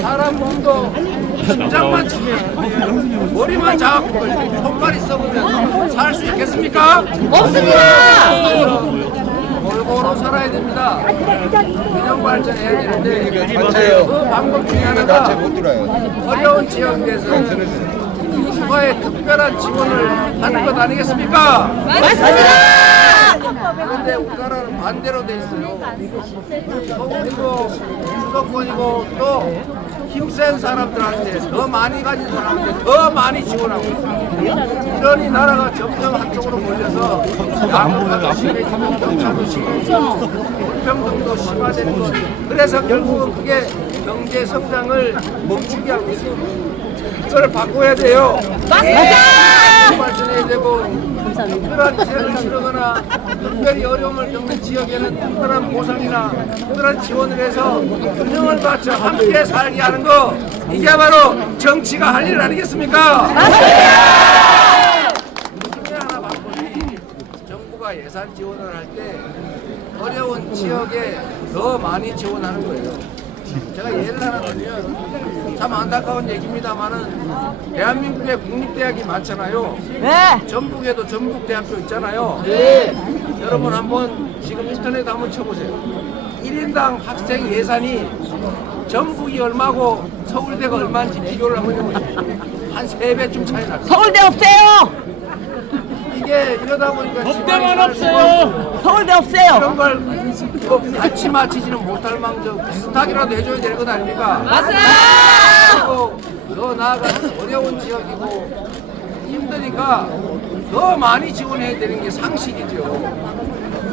사람 몸도 심장만 차면 머리만 작고 손발이 썩으면 살 수 있겠습니까? 없습니다. 골고루 살아야 됩니다. 균형 발전해야 되는데 그 방법 중에 하나가 어려운 지역에서 추가의 특별한 지원을 하는 것 아니겠습니까? 맞습니다. 그런데 우리나라는 반대로 돼 있어요. 서울이고 수도권이고 또 힘센 사람들한테 더 많이 가진 사람한테 더 많이 지원하고 있습니다. 이러니 나라가 점점 한쪽으로 몰려서 양극화도 심해지고 경차도 심해지고 불평등도 심화되는 것. 그래서 결국은 그게 경제 성장을 멈추게 하고 있습니다. 이걸 바꿔야 돼요. 맞습니다. 발전해야 되고 특별한 지원을 치르거나 특별히 어려움을 겪는 지역에는 특별한 보상이나 특별한 지원을 해서 균형을 맞춰 함께 살게 하는 거, 이게 바로 정치가 할 일 아니겠습니까? 맞습니다. 중에 하나 방법이 정부가 예산 지원을 할 때 어려운 지역에 더 많이 지원하는 거예요. 제가 예를 하나 들면 참 안타까운 얘기입니다만은 대한민국에 국립대학이 많잖아요. 네. 전북에도 전북대학교 있잖아요. 여러분 한번 지금 인터넷 한번 쳐보세요. 1인당 학생 예산이 전북이 얼마고 서울대가 얼마인지 비교를 한번 해보세요. 한 3배쯤 차이 납니다. 서울대 없애요. 이게 이러다 보니까 법대만 없어요. 서울대 없애요. 이런 걸 같이 맞히지는 못할 망정 비슷하게라도 해줘야 되는 것 아닙니까? 맞습니다. 그리고 더 나아가서 어려운 지역이고 힘드니까 더 많이 지원해야 되는 게 상식이죠.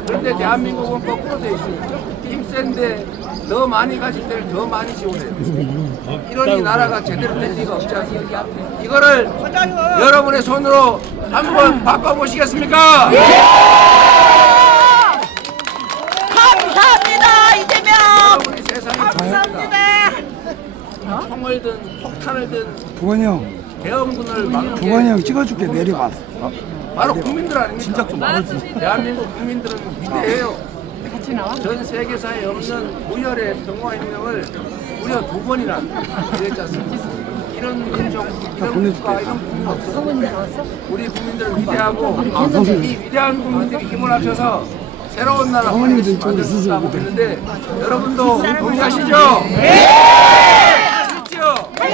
그런데 대한민국은 거꾸로 돼 있어요. 힘센데 더 많이 가질 때를 더 많이 지원해요. 이러니 나라가 제대로 될 리가 없지 않습니까? 이거를 여러분의 손으로 한번 바꿔보시겠습니까? 감사합니다. 이재명. 여러분이 세상에 감사합니다. 총을 든 폭탄을 든 부관이 형, 대원군을 막는 부관이 게 형 찍어줄게. 내려봐. 바로 국민들 아닙니까? 대한민국 국민들은 위대해요. 전 세계사에 없는 무혈의 평화혁명을 무려 2번이나 이랬지 않습니까? 이런 민족, 이런 국가, 이런 국민 없어. 우리 국민들은 위대하고 이 위대한 국민들이 힘을 합쳐서 새로운 나라 어머님들 좀 만들 수 있으세요, 있다고 그때. 했는데 여러분도 동의하시죠? 네! 있죠? 네!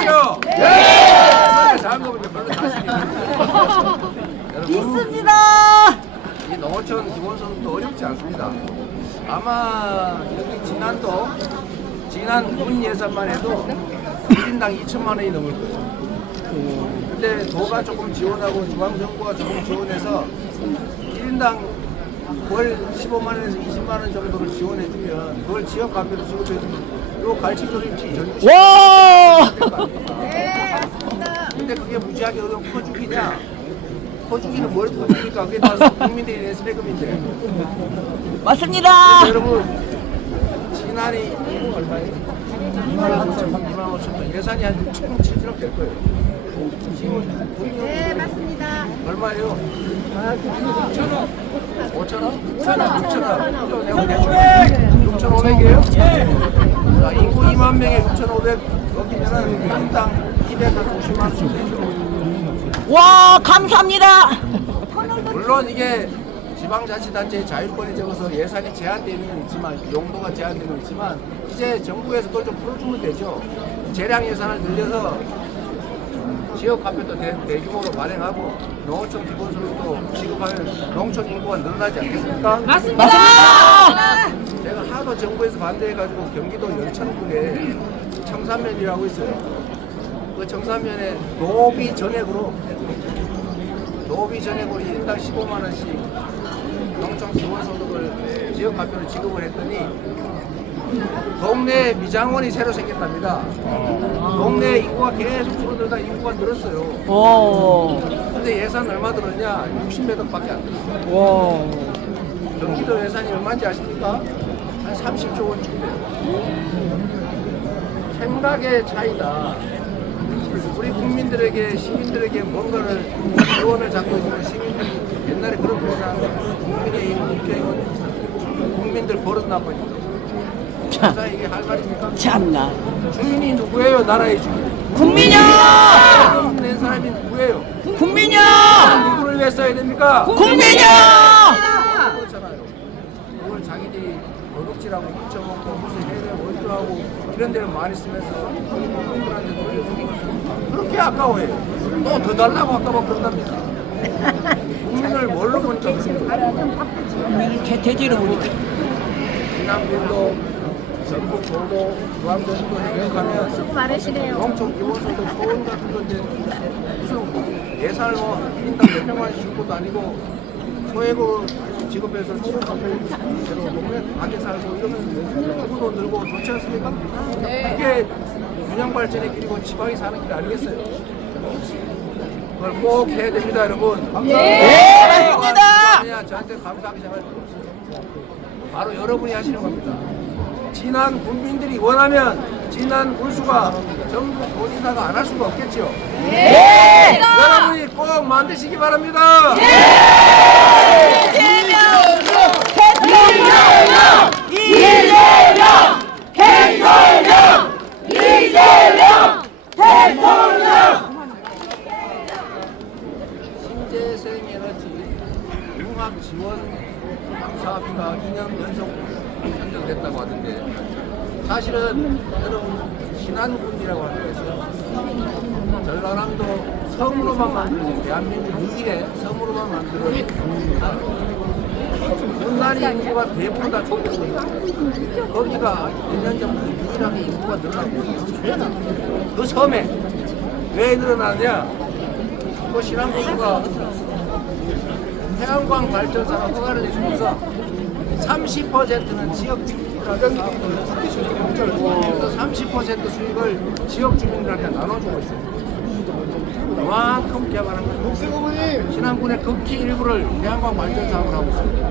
있죠? 네! 다음 거 보니까 별로 자신이 있습니다. 이 농어촌 기본소득도 어렵지 않습니다. 아마 여기 지난 군 예산만 해도 1인당 2천만 원이 넘을 거예요. 근데 도가 조금 지원하고 중앙정부가 조금 지원해서 1인당 월 15만 원에서 20만 원 정도를 지원해주면 그걸 지역 가격으로 지급해주면 요 갈치조림치 전부 와. 근데 그게 무지하게 어려운 퍼주기냐? 퍼주기는 뭘 퍼줍니까? 그게 다 국민들이 낸 세금인데. 맞습니다. 여러분 지난해 얼마예요? 2만 5천 원 예산이 한 6,700억 될 거예요. 네, 맞습니다. 얼마예요? 6,000원? 5,000원? 6,000원? 내가 대충 6,500이에요? 자, 인구 2만 명에 6,500억이면은 한당 250만 원씩 되죠. 와, 감사합니다. 물론 이게 지방자치단체의 자율권이 적어서 예산이 제한되는 건 있지만 용도가 제한되는 건 있지만 이제 정부에서 그걸 좀 풀어주면 되죠. 재량 예산을 늘려서 지역화폐도 대규모로 발행하고 농어촌 기본소득도 지급하면 농촌 인구가 늘어나지 않겠습니까? 맞습니다. 제가 하도 정부에서 반대해가지고 경기도 연천군에 청산면이라고 있어요. 그 청산면에 노비 전액으로 1인당 15만 원씩 농촌 기본소득을 지역화폐로 지급을 했더니 동네에 미장원이 새로 생겼답니다. 동네 인구가 계속 줄어들다 인구가 늘었어요. 오. 근데 예산 얼마 들었냐? 60몇 억밖에 안 들었어요. 와. 경기도 예산이 얼마인지 아십니까? 한 30조 원쯤 돼요. 생각의 차이다. 우리 국민들에게, 시민들에게 뭔가를 지원을 잡고 있는 시민들이 옛날에 그런 표현을 국민의힘 국회의원 국민들 버릇 나빠지고 자, 이게 할 말입니까? 참나. 주인이 누구예요? 나라의 주인. 국민이요! 돈 낸 사람이 누구예요? 국민이요! 누구를 위해 써야 됩니까? 국민이요! 그렇잖아요. 그걸 자기들이 도둑질하고 훔쳐먹고 무슨 해외 월드하고 이런 데를 많이 쓰면서 국민들한테 돌려주는 것을 그렇게 아까워해요. 또 더 달라고 아까워 그런답니다. 국민을 뭘로 보니까 그런 거예요. 국민을 개태지로 보니까. 진안군도 전북도도 중앙도시도 행복하면 수고 많으시네요. 농촌 기본소득 소원 같은 건데 무슨 예산을 뭐 1인당 몇 명만씩 줄 것도 아니고 소액으로 지급해서 동네 가게 살고 이러면 기부도 늘고 좋지 않습니까? 이게 균형 발전의 길이고 지방이 사는 길 아니겠어요? 그걸 꼭 해야 됩니다, 여러분. 네, 맞습니다. 그냥 저한테 감사하기 생각할 필요 없어요. 바로 여러분이 하시는 겁니다. 진안 군민들이 원하면 진안 군수가 전국 도지사가 안 할 수가 없겠죠. 네! 여러분이 꼭 만드시기 바랍니다. 이재명! 대통령! 이재명! 대통령! 신재생에너지 융합 지원 사업비가 2년 연속 선정됐다고 하던데 사실은 저는 신안군이라고 하는 게 있어요. 전라남도 섬으로만 만든 대한민국 유일의 섬으로만 만든 분단위 인구가 대부분 좁습니다. 거기가 1년 전부터 유일하게 인구가 늘어나고 그 섬에 왜 늘어나느냐? 그 신안군수가 태양광 발전사가 허가를 내주면서 30%는 지역 주민들한테 그래서 30% 수익을 지역 주민들한테 나눠주고 있어요. 그만큼 개발한 거예요. 신안군의 극히 일부를 태양광 발전 사업을 하고 있습니다.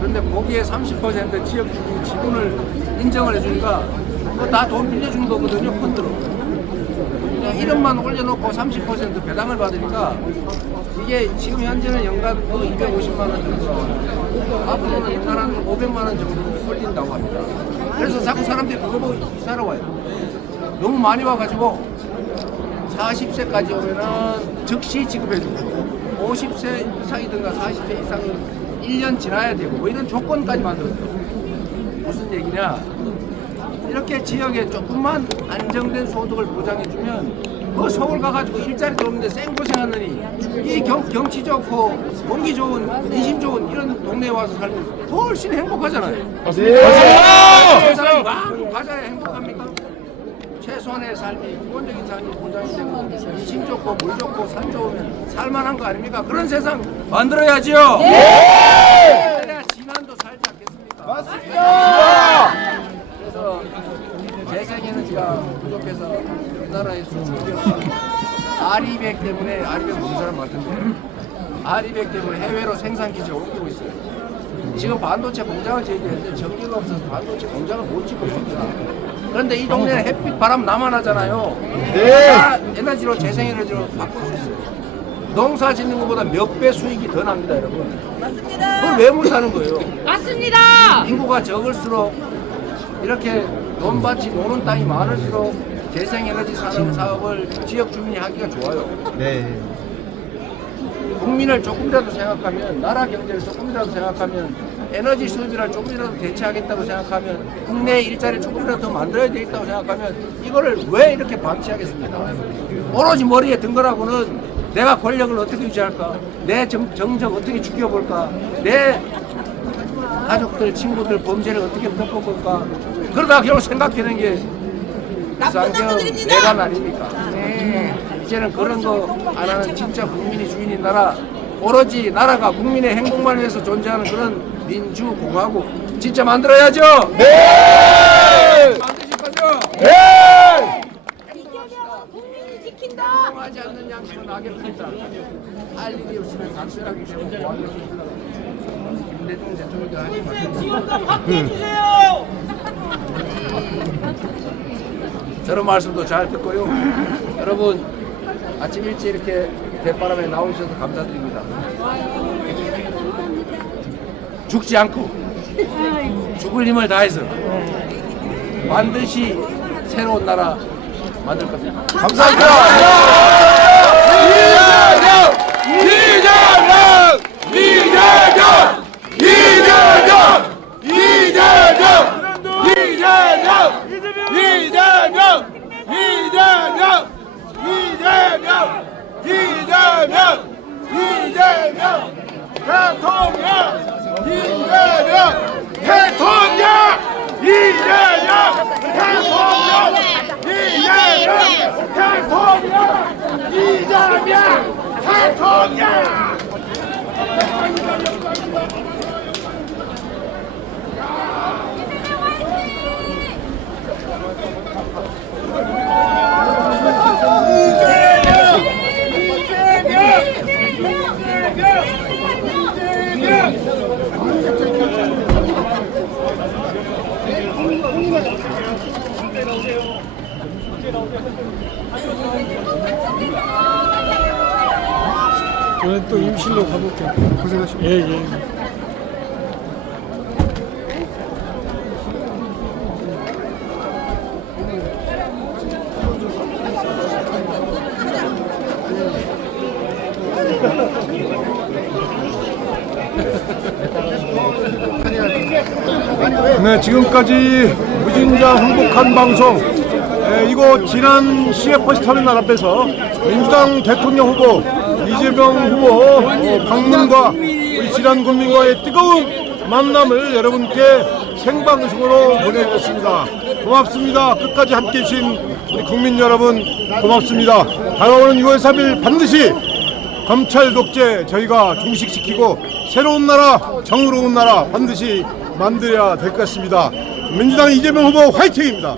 그런데 거기에 30% 지역 주민 지분을 인정을 해주니까 그거 다 돈 빌려주는 거거든요. 펀드로. 그냥 이름만 올려놓고 30% 배당을 받으니까 이게 지금 현재는 연간 250만 원 정도 나와요. 앞으로는 연간 한 500만 원 정도 올린다고 합니다. 그래서 자꾸 사람들이 그거 보고 이사를 와요. 너무 많이 와가지고 40세까지 오면은 즉시 지급해주고 50세 이상이든가 40세 이상은 1년 지나야 되고 뭐 이런 조건까지 만들었어요. 무슨 얘기냐? 이렇게 지역에 조금만 안정된 소득을 보장해주면 그 서울 가가지고 일자리 들어오는데 생고생하느니 이 경치 좋고 공기 좋은 인심 좋은 이런 동네에 와서 살면 훨씬 행복하잖아요. 맞습니다. 세상이 막 가자야 행복합니까? 최소한의 삶이 기본적인 삶이 보장이 되고 인심 좋고 물 좋고 산 좋으면 살만한 거 아닙니까? 그런 세상 만들어야지요. 그래야 진안도 살지 않겠습니까? 맞습니다. 그래서 재생에너지가 부족해서 우리나라의 수출이 아리백 때문에 아리백 모르는 사람 많던데 아리백 때문에 해외로 생산 기지를 옮기고 있어요. 지금 반도체 공장을 지어야 되는데 전기가 없어서 반도체 공장을 못 짓고 있습니다. 그런데 이 동네는 햇빛 바람 남한하잖아요. 다 에너지로 재생에너지로 바꿀 수 있어요. 농사 짓는 것보다 몇 배 수익이 더 납니다, 여러분. 맞습니다. 그걸 왜 못하는 거예요? 맞습니다. 인구가 적을수록 이렇게 돈밭이 노는 땅이 많을수록 재생에너지 사업을 지역 주민이 하기가 좋아요. 네. 국민을 조금이라도 생각하면 나라 경제를 조금이라도 생각하면 에너지 수입이를 조금이라도 대체하겠다고 생각하면 국내 일자리를 조금이라도 더 만들어야 되겠다고 생각하면 이거를 왜 이렇게 방치하겠습니까? 오로지 머리에 든 거라고는 내가 권력을 어떻게 유지할까? 내 정적 어떻게 죽여볼까? 내 가족들, 친구들 범죄를 어떻게 덮어볼까? 그러다가 결국 생각하는 게 비상경 내란 아닙니까? 이제는 그런 거 안 하는 진짜 국민이 주인인 나라, 오로지 나라가 국민의 행복만 위해서 존재하는 그런 민주공화국 진짜 만들어야죠. 네. 만드실 거죠? 네. 국민이 지킨다. 하지 않는 양심은 악역입니다. 할 일이 없으면 단순하기 때문에 모아주십니다. 김대중 대통령도 하지 마십니다. 지원금 확대해 주세요. 저런 말씀도 잘 듣고요. 여러분 아침 일찍 이렇게 대바람에 나오셔서 감사드립니다. 죽지 않고 죽을 힘을 다해서 반드시 새로운 나라 만들 것입니다. 감사합니다. 이재명! 이재명! 이재명! 이재명! 이재명! 이재명! 이재명! 이재명! 이재명! 이재명! 대통령! 이재명! 대통령! 이재명! 대통령! 이재명! 대통령! 이재명! 대통령! 저는 또 임실로 가볼게요. 고생하십니다. 예, 예. 네, 지금까지 무진장 행복한 방송. 이곳 지난 시외버스터미널 앞에서 민주당 대통령 후보 이재명 후보 방문과 우리 지난 국민과의 뜨거운 만남을 여러분께 생방송으로 보내드렸습니다. 고맙습니다. 끝까지 함께해 주신 우리 국민 여러분 고맙습니다. 다가오는 6월 3일 반드시 검찰 독재 저희가 종식시키고 새로운 나라, 정의로운 나라 반드시 만들어야 될 것 같습니다. 민주당 이재명 후보 화이팅입니다.